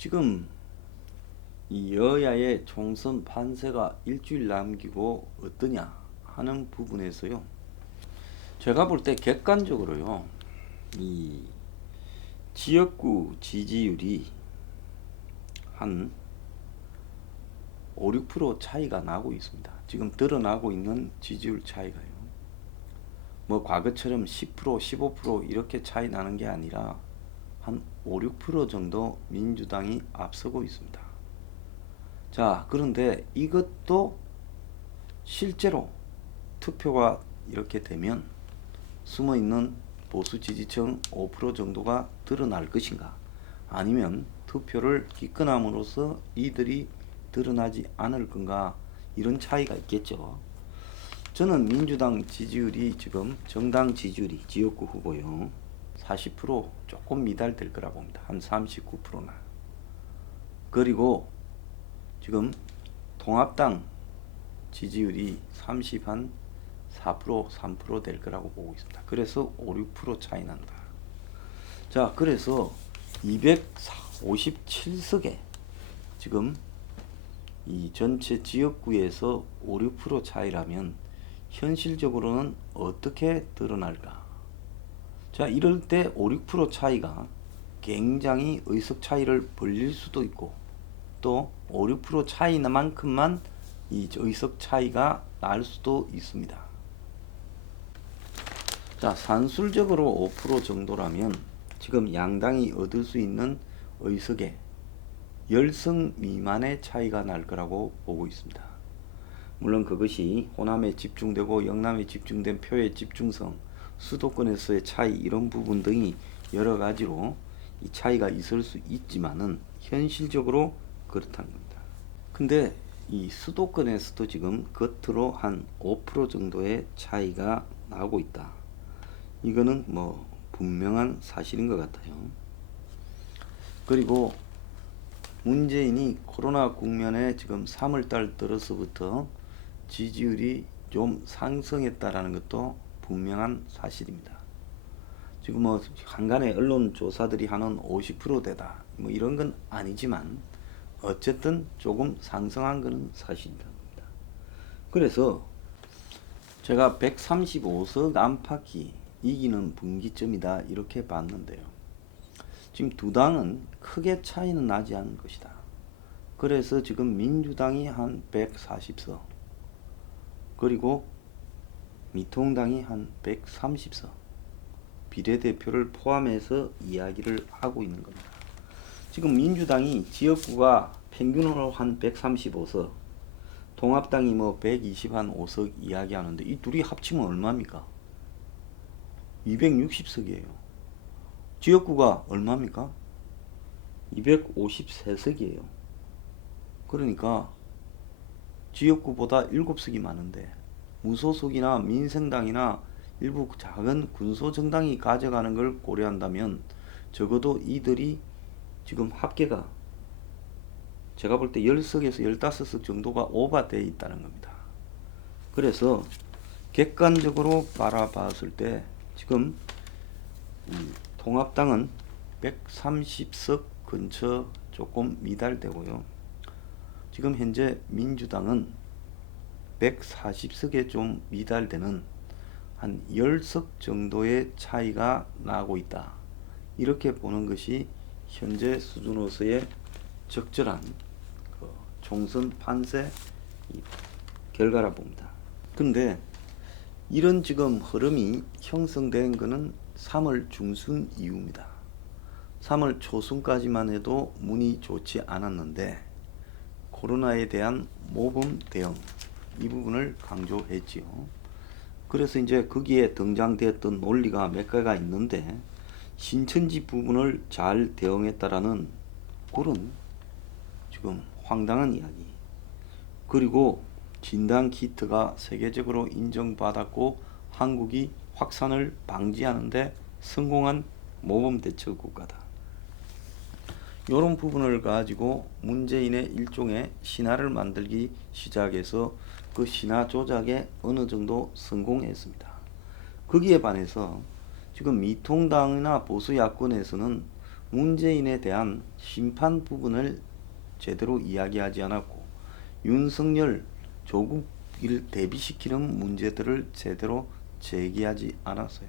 지금 이 여야의 총선 판세가 일주일 남기고 어떠냐 하는 부분에서요. 제가 볼 때 객관적으로요. 이 지역구 지지율이 한 5, 6% 차이가 나고 있습니다. 지금 드러나고 있는 지지율 차이가요. 뭐 과거처럼 10%, 15% 이렇게 차이 나는 게 아니라 한 5, 6% 정도 민주당이 앞서고 있습니다. 자, 그런데 이것도 실제로 투표가 이렇게 되면 숨어있는 보수 지지층 5% 정도가 드러날 것인가, 아니면 투표를 기권함으로써 이들이 드러나지 않을 건가, 이런 차이가 있겠죠. 저는 민주당 지지율이 지금 정당 지지율이 지역구 후보요 40% 조금 미달될 거라 봅니다. 한 39%나. 그리고 지금 통합당 지지율이 30한 4%, 3% 될 거라고 보고 있습니다. 그래서 5, 6% 차이 난다. 자, 그래서 257석에 지금 이 전체 지역구에서 5, 6% 차이라면 현실적으로는 어떻게 드러날까? 자, 이럴 때 5, 6% 차이가 굉장히 의석 차이를 벌릴 수도 있고, 또 5, 6% 차이만큼만 이 의석 차이가 날 수도 있습니다. 자, 산술적으로 5% 정도라면 지금 양당이 얻을 수 있는 의석에 10석 미만의 차이가 날 거라고 보고 있습니다. 물론 그것이 호남에 집중되고 영남에 집중된 표의 집중성, 수도권에서의 차이, 이런 부분 등이 여러 가지로 이 차이가 있을 수 있지만은 현실적으로 그렇다는 겁니다. 근데 이 수도권에서도 지금 겉으로 한 5% 정도의 차이가 나고 있다. 이거는 뭐 분명한 사실인 것 같아요. 그리고 문재인이 코로나 국면에 지금 3월달 들어서부터 지지율이 좀 상승했다라는 것도 분명한 사실입니다. 지금 뭐 한간에 언론 조사들이 하는 50%대다 뭐 이런 건 아니지만 어쨌든 조금 상승한 것은 사실이다. 그래서 제가 135석 안팎이 이기는 분기점이다 이렇게 봤는데요. 지금 두 당은 크게 차이는 나지 않을 것이다. 그래서 지금 민주당이 한 140석, 그리고 미통당이 한 130석, 비례대표를 포함해서 이야기를 하고 있는 겁니다. 지금 민주당이 지역구가 평균으로 한 135석, 통합당이 뭐 125석 이야기하는데 이 둘이 합치면 얼마입니까? 260석이에요. 지역구가 얼마입니까? 253석이에요. 그러니까 지역구보다 7석이 많은데 무소속이나 민생당이나 일부 작은 군소정당이 가져가는 걸 고려한다면 적어도 이들이 지금 합계가 제가 볼 때 10석에서 15석 정도가 오버되어 있다는 겁니다. 그래서 객관적으로 바라봤을 때 지금 통합당은 130석 근처 조금 미달되고요. 지금 현재 민주당은 140석에 좀 미달되는 한 10석 정도의 차이가 나고 있다. 이렇게 보는 것이 현재 수준으로서의 적절한 총선 판세 결과라 봅니다. 근데 이런 지금 흐름이 형성된 것은 3월 중순 이후입니다. 3월 초순까지만 해도 운이 좋지 않았는데 코로나에 대한 모범 대응, 이 부분을 강조했지요. 그래서 이제 거기에 등장되었던 논리가 몇 가지가 있는데 신천지 부분을 잘 대응했다라는 그런 지금 황당한 이야기, 그리고 진단 키트가 세계적으로 인정받았고 한국이 확산을 방지하는데 성공한 모범 대처 국가다. 이런 부분을 가지고 문재인의 일종의 신화를 만들기 시작해서 그 신화 조작에 어느 정도 성공했습니다. 거기에 반해서 지금 미통당이나 보수 야권에서는 문재인에 대한 심판 부분을 제대로 이야기하지 않았고 윤석열 조국을 대비시키는 문제들을 제대로 제기하지 않았어요.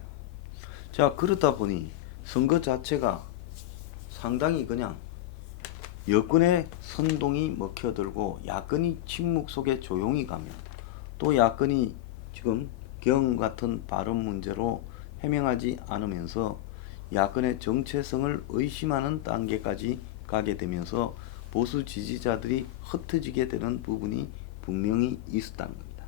자, 그러다 보니 선거 자체가 상당히 그냥 여권의 선동이 먹혀들고 야권이 침묵 속에 조용히 가면 또 야권이 지금 경 같은 발언 문제로 해명하지 않으면서 야권의 정체성을 의심하는 단계까지 가게 되면서 보수 지지자들이 흩어지게 되는 부분이 분명히 있었다는 겁니다.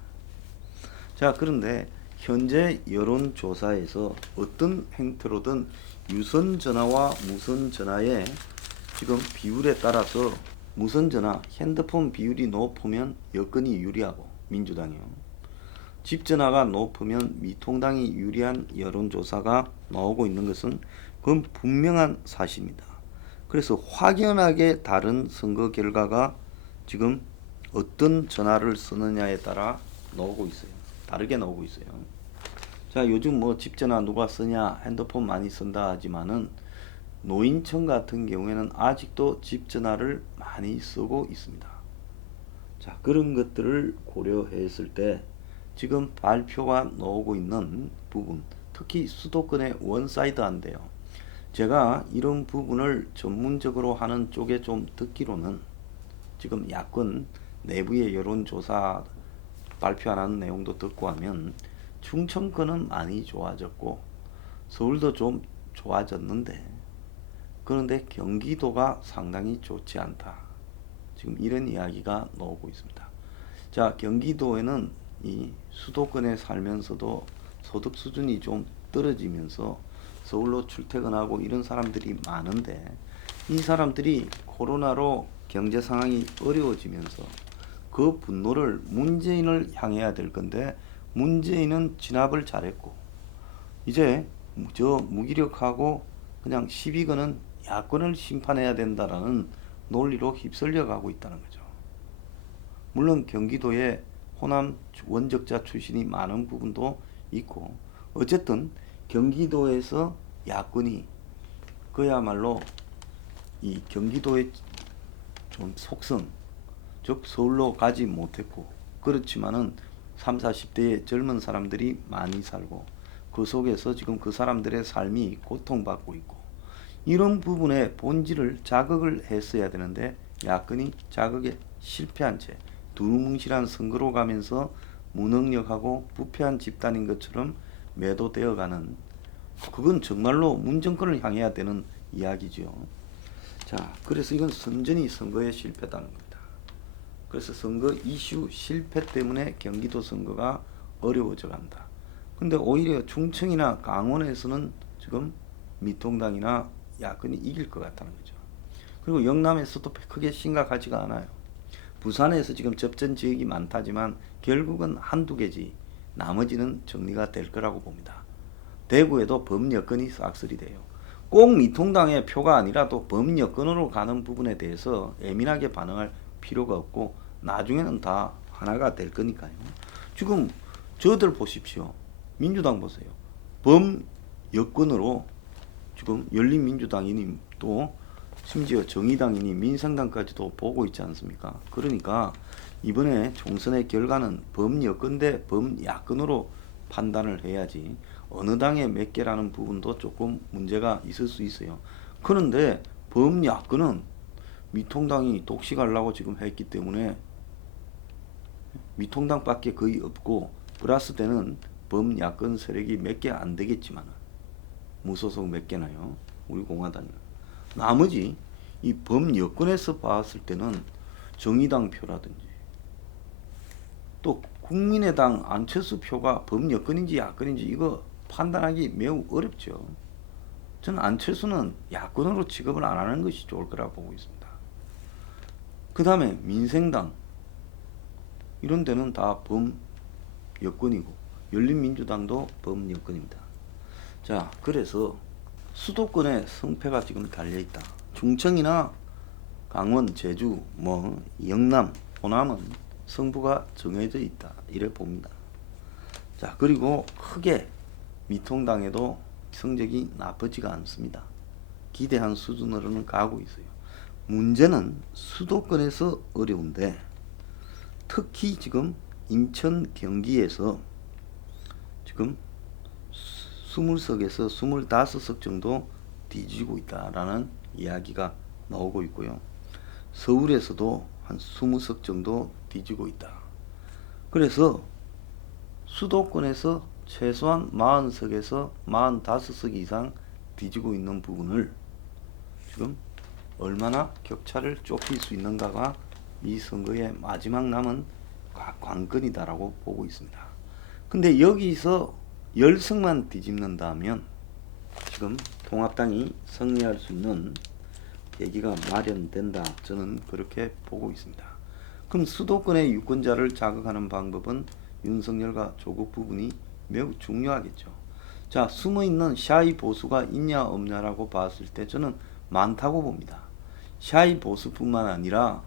자, 그런데 현재 여론조사에서 어떤 행태로든 유선전화와 무선전화의 지금 비율에 따라서 무선전화, 핸드폰 비율이 높으면 여권이 유리하고 민주당이요. 집전화가 높으면 미통당이 유리한 여론조사가 나오고 있는 것은 그건 분명한 사실입니다. 그래서 확연하게 다른 선거 결과가 지금 어떤 전화를 쓰느냐에 따라 나오고 있어요. 다르게 나오고 있어요. 자, 요즘 뭐 집전화 누가 쓰냐, 핸드폰 많이 쓴다 하지만은 노인층 같은 경우에는 아직도 집전화를 많이 쓰고 있습니다. 자, 그런 것들을 고려했을 때 지금 발표가 나오고 있는 부분, 특히 수도권의 원사이드한데요. 제가 이런 부분을 전문적으로 하는 쪽에 좀 듣기로는 지금 야권 내부의 여론조사 발표하는 내용도 듣고 하면 충청권은 많이 좋아졌고 서울도 좀 좋아졌는데 그런데 경기도가 상당히 좋지 않다. 지금 이런 이야기가 나오고 있습니다. 자, 경기도에는 이 수도권에 살면서도 소득 수준이 좀 떨어지면서 서울로 출퇴근하고 이런 사람들이 많은데 이 사람들이 코로나로 경제 상황이 어려워지면서 그 분노를 문재인을 향해야 될 건데 문재인은 진압을 잘했고 이제 저 무기력하고 그냥 시비 거는 야권을 심판해야 된다라는 논리로 휩쓸려 가고 있다는 거죠. 물론 경기도에 호남 원적자 출신이 많은 부분도 있고 어쨌든 경기도에서 야권이 그야말로 이 경기도의 좀 속성 즉 서울로 가지 못했고 그렇지만은 3, 40대의 젊은 사람들이 많이 살고 그 속에서 지금 그 사람들의 삶이 고통받고 있고 이런 부분의 본질을 자극을 했어야 되는데 야권이 자극에 실패한 채 두루뭉실한 선거로 가면서 무능력하고 부패한 집단인 것처럼 매도되어가는 그건 정말로 문정권을 향해야 되는 이야기죠. 자, 그래서 이건 선전이 선거에 실패다는 겁니다. 그래서 선거 이슈 실패 때문에 경기도 선거가 어려워져 간다. 근데 오히려 충청이나 강원에서는 지금 미통당이나 야권이 이길 것 같다는 거죠. 그리고 영남에서도 크게 심각하지가 않아요. 부산에서 지금 접전 지역이 많다지만 결국은 한두 개지 나머지는 정리가 될 거라고 봅니다. 대구에도 범여권이 싹쓸이 돼요. 꼭 미통당의 표가 아니라도 범여권으로 가는 부분에 대해서 예민하게 반응할 필요가 없고 나중에는 다 하나가 될 거니까요. 지금 저들 보십시오. 민주당 보세요. 범여권으로 지금 열린민주당이니 또 심지어 정의당이니 민생당까지도 보고 있지 않습니까? 그러니까 이번에 총선의 결과는 범여권 대 범야권으로 판단을 해야지 어느 당의 몇 개라는 부분도 조금 문제가 있을 수 있어요. 그런데 범야권은 미통당이 독식하려고 지금 했기 때문에 미통당밖에 거의 없고 플러스 되는 범야권 세력이 몇 개 안 되겠지만 무소속 몇 개나요? 우리 공화당이. 나머지 이 범여권에서 봤을 때는 정의당 표라든지 또 국민의당 안철수 표가 범여권인지 야권인지 이거 판단하기 매우 어렵죠. 저는 안철수는 야권으로 취급을 안 하는 것이 좋을 거라고 보고 있습니다. 그 다음에 민생당 이런 데는 다 범여권이고 열린민주당도 범여권입니다. 자, 그래서 수도권의 성패가 지금 달려있다. 충청이나 강원, 제주, 뭐 영남, 호남은 승부가 정해져 있다. 이래 봅니다. 자, 그리고 크게 미통당에도 성적이 나쁘지가 않습니다. 기대한 수준으로는 가고 있어요. 문제는 수도권에서 어려운데 특히 지금 인천 경기에서 지금 20석에서 25석 정도 뒤지고 있다라는 이야기가 나오고 있고요. 서울에서도 한 20석 정도 뒤지고 있다. 그래서 수도권에서 최소한 40석에서 45석 이상 뒤지고 있는 부분을 지금 얼마나 격차를 좁힐 수 있는가가 이 선거의 마지막 남은 관건이다라고 보고 있습니다. 근데 여기서 10석만 뒤집는다면 지금 통합당이 승리할 수 있는 계기가 마련된다. 저는 그렇게 보고 있습니다. 그럼 수도권의 유권자를 자극하는 방법은 윤석열과 조국 부분이 매우 중요하겠죠. 자, 숨어있는 샤이 보수가 있냐 없냐라고 봤을 때 저는 많다고 봅니다. 샤이 보수뿐만 아니라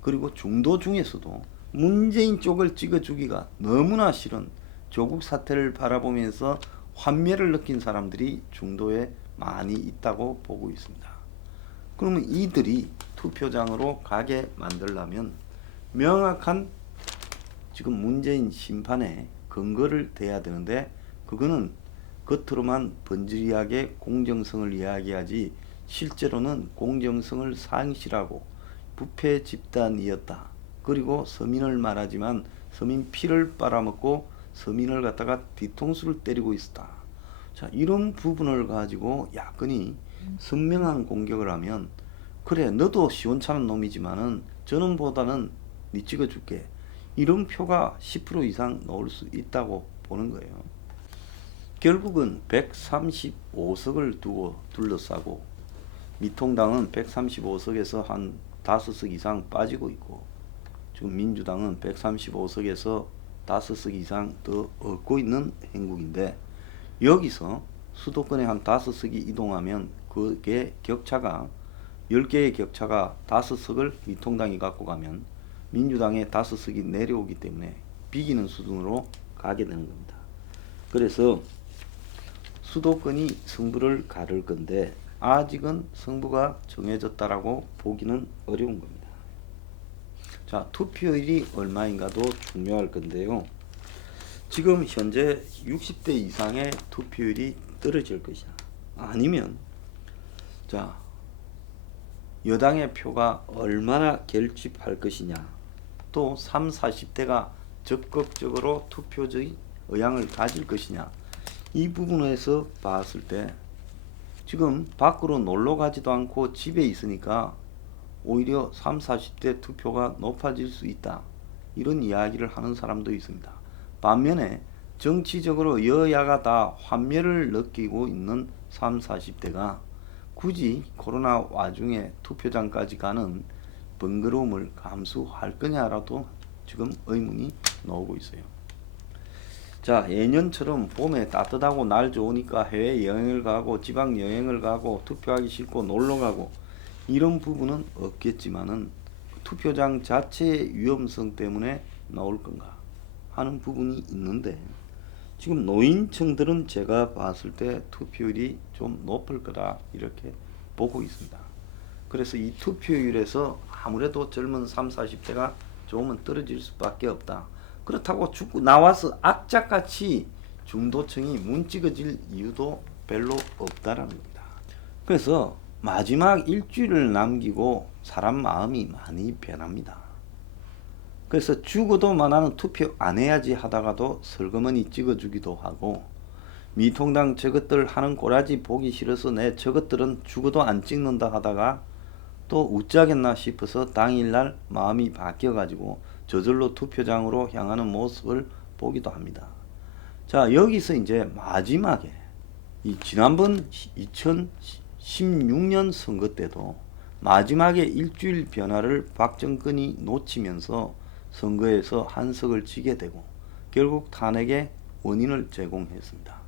그리고 중도 중에서도 문재인 쪽을 찍어주기가 너무나 싫은 조국 사태를 바라보면서 환멸을 느낀 사람들이 중도에 많이 있다고 보고 있습니다. 그러면 이들이 투표장으로 가게 만들려면 명확한 지금 문재인 심판에 근거를 대야 되는데 그거는 겉으로만 번지르하게 공정성을 이야기하지 실제로는 공정성을 상실하고 부패 집단이었다. 그리고 서민을 말하지만 서민 피를 빨아먹고 서민을 갖다가 뒤통수를 때리고 있었다. 자, 이런 부분을 가지고 야권이 선명한 공격을 하면 그래 너도 시원찮은 놈이지만은 저놈보다는 네 찍어줄게. 이런 표가 10% 이상 나올 수 있다고 보는 거예요. 결국은 135석을 두고 둘러싸고 미통당은 135석에서 한 5석 이상 빠지고 있고 지금 민주당은 135석에서 5석 이상 더 얻고 있는 행국인데 여기서 수도권에 한 5석이 이동하면 그게 격차가 10개의 격차가 5석을 미통당이 갖고 가면 민주당의 5석이 내려오기 때문에 비기는 수준으로 가게 되는 겁니다. 그래서 수도권이 승부를 가를 건데 아직은 승부가 정해졌다라고 보기는 어려운 겁니다. 자, 투표율이 얼마인가도 중요할 건데요. 지금 현재 60대 이상의 투표율이 떨어질 것이냐 아니면 자 여당의 표가 얼마나 결집할 것이냐 또 30, 40대가 적극적으로 투표의 의향을 가질 것이냐 이 부분에서 봤을 때 지금 밖으로 놀러 가지도 않고 집에 있으니까 오히려 30, 40대 투표가 높아질 수 있다. 이런 이야기를 하는 사람도 있습니다. 반면에 정치적으로 여야가 다 환멸을 느끼고 있는 30, 40대가 굳이 코로나 와중에 투표장까지 가는 번거로움을 감수할 거냐라도 지금 의문이 나오고 있어요. 자, 예년처럼 봄에 따뜻하고 날 좋으니까 해외 여행을 가고 지방 여행을 가고 투표하기 싫고 놀러 가고 이런 부분은 없겠지만은 투표장 자체의 위험성 때문에 나올 건가 하는 부분이 있는데 지금 노인층들은 제가 봤을 때 투표율이 좀 높을 거다 이렇게 보고 있습니다. 그래서 이 투표율에서 아무래도 젊은 30, 40대가 조금은 떨어질 수밖에 없다. 그렇다고 죽고 나와서 악착같이 중도층이 문찍어질 이유도 별로 없다라는 겁니다. 그래서 마지막 일주일을 남기고 사람 마음이 많이 변합니다. 그래서 죽어도 만하는 투표 안 해야지 하다가도 슬그머니 찍어주기도 하고 미통당 저것들 하는 꼬라지 보기 싫어서 내 저것들은 죽어도 안 찍는다 하다가 또 웃자겠나 싶어서 당일날 마음이 바뀌어가지고 저절로 투표장으로 향하는 모습을 보기도 합니다. 자, 여기서 이제 마지막에 이 지난번 2016년 선거 때도 마지막에 일주일 변화를 박정권이 놓치면서 선거에서 한석을 지게 되고 결국 탄핵의 원인을 제공했습니다.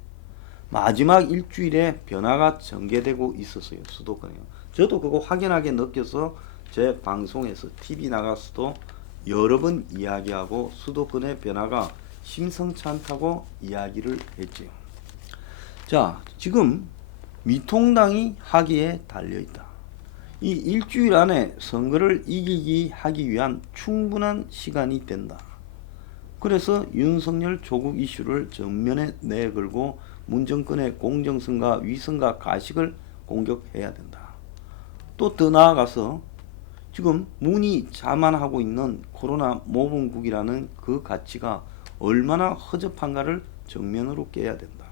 마지막 일주일에 변화가 전개되고 있었어요. 수도권에요. 저도 그거 확연하게 느껴서 제 방송에서 TV 나가서도 여러 번 이야기하고 수도권의 변화가 심상치 않다고 이야기를 했지요. 자, 지금 미통당이 하기에 달려있다. 이 일주일 안에 선거를 이기기 하기 위한 충분한 시간이 된다. 그래서 윤석열 조국 이슈를 전면에 내걸고 문정권의 공정성과 위선과 가식을 공격해야 된다. 또 더 나아가서 지금 문이 자만하고 있는 코로나 모범국이라는 그 가치가 얼마나 허접한가를 정면으로 깨야 된다.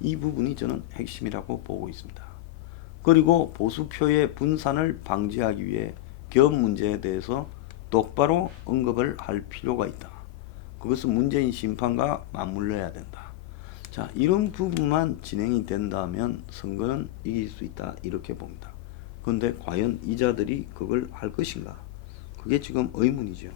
이 부분이 저는 핵심이라고 보고 있습니다. 그리고 보수표의 분산을 방지하기 위해 기업 문제에 대해서 똑바로 언급을 할 필요가 있다. 그것은 문재인 심판과 맞물려야 된다. 자, 이런 부분만 진행이 된다면 선거는 이길 수 있다, 이렇게 봅니다. 그런데 과연 이 자들이 그걸 할 것인가? 그게 지금 의문이죠.